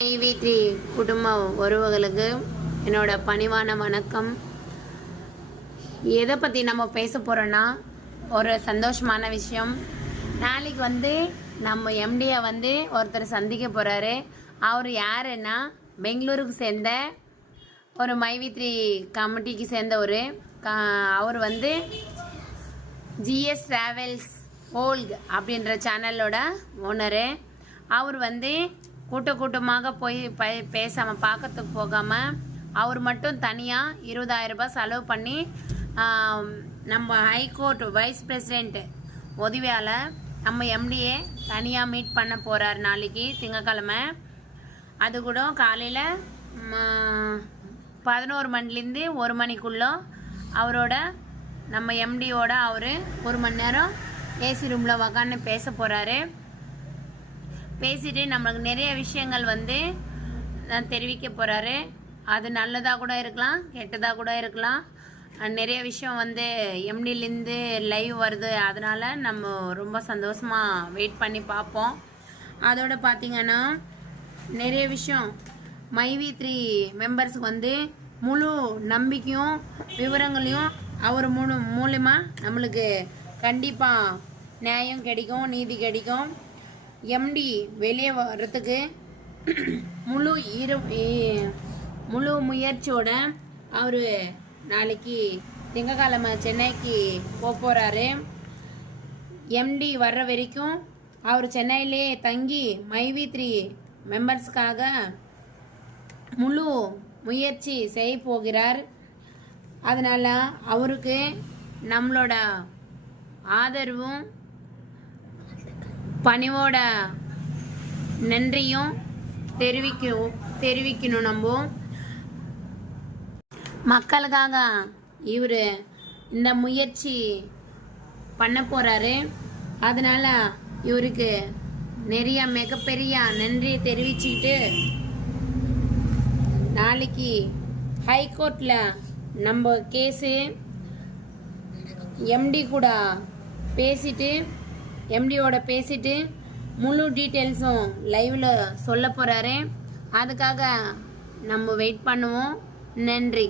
வி3 குடும்ப உறவுகளுக்கு என்னோட பணிவான வணக்கம். எதை பற்றி நம்ம பேச போகிறோன்னா, ஒரு சந்தோஷமான விஷயம். நாளைக்கு நம்ம எம்டியை ஒருத்தர் சந்திக்க போகிறாரு. அவர் யாருன்னா, பெங்களூருக்கு சேர்ந்த ஒரு மை3 கமிட்டிக்கு சேர்ந்த அவர் ஜிஎஸ் டிராவல்ஸ் ஓல்க் அப்படின்ற சேனலோட ஓனரு. அவர் கூட்டமாக போய் பேசாமல் பார்க்கறதுக்கு போகாமல் அவர் மட்டும் தனியாக 20,000 ரூபாய் செலவு பண்ணி நம்ம ஹைகோர்ட் வைஸ் பிரசிடெண்ட் உதவியால் நம்ம எம்டிஏ தனியாக மீட் பண்ண போகிறார் நாளைக்கு திங்கக்கிழமை. அது கூட காலையில் 11 மணிலேருந்து 1 மணிக்குள்ளே அவரோட நம்ம எம்டியோட அவர் 1 மணி நேரம் ஏசி ரூமில் உக்காந்து பேச போகிறாரு. பேசிட்டு நம்மளுக்கு நிறைய விஷயங்கள் தெரிவிக்க போகிறாரு. அது நல்லதாக கூட இருக்கலாம், கெட்டதாக கூட இருக்கலாம். நிறைய விஷயம் எம்டிலேருந்து லைவ் வருது. அதனால் நம்ம ரொம்ப சந்தோஷமாக வெயிட் பண்ணி பார்ப்போம். அதோடு பார்த்திங்கன்னா நிறைய விஷயம் மை3 மெம்பர்ஸுக்கு முழு நம்பிக்கையும் விவரங்களையும் அவர் மூலமா நம்மளுக்கு கண்டிப்பாக நியாயம் கிடைக்கும், நீதி கிடைக்கும். எம்டி வெளியே வர்றதுக்கு முழு முயற்சியோட அவர் நாளைக்கு திங்கக்கிழமை சென்னைக்கு போகிறாரு. எம்டி வர்ற வரைக்கும் அவர் சென்னையிலே தங்கி மை3 மெம்பர்ஸ்க்காக முழு முயற்சி செய்ய போகிறார். அதனால் அவருக்கு நம்மளோட ஆதரவும் பணிவோட நன்றியும் தெரிவிக்கணும். நம்ம மக்களுக்காக இவர் இந்த முயற்சி பண்ண போகிறாரு. அதனால் இவருக்கு நிறைய மிகப்பெரிய நன்றி தெரிவிச்சுக்கிட்டு நாளைக்கு ஹைகோர்ட்டில் நம்ம கேஸு எம்டியோட பேசிட்டு முழு டீட்டெயில்ஸும் லைவில் சொல்ல போகிறாரு. அதுக்காக நம்ம வெயிட் பண்ணுவோம். நன்றி.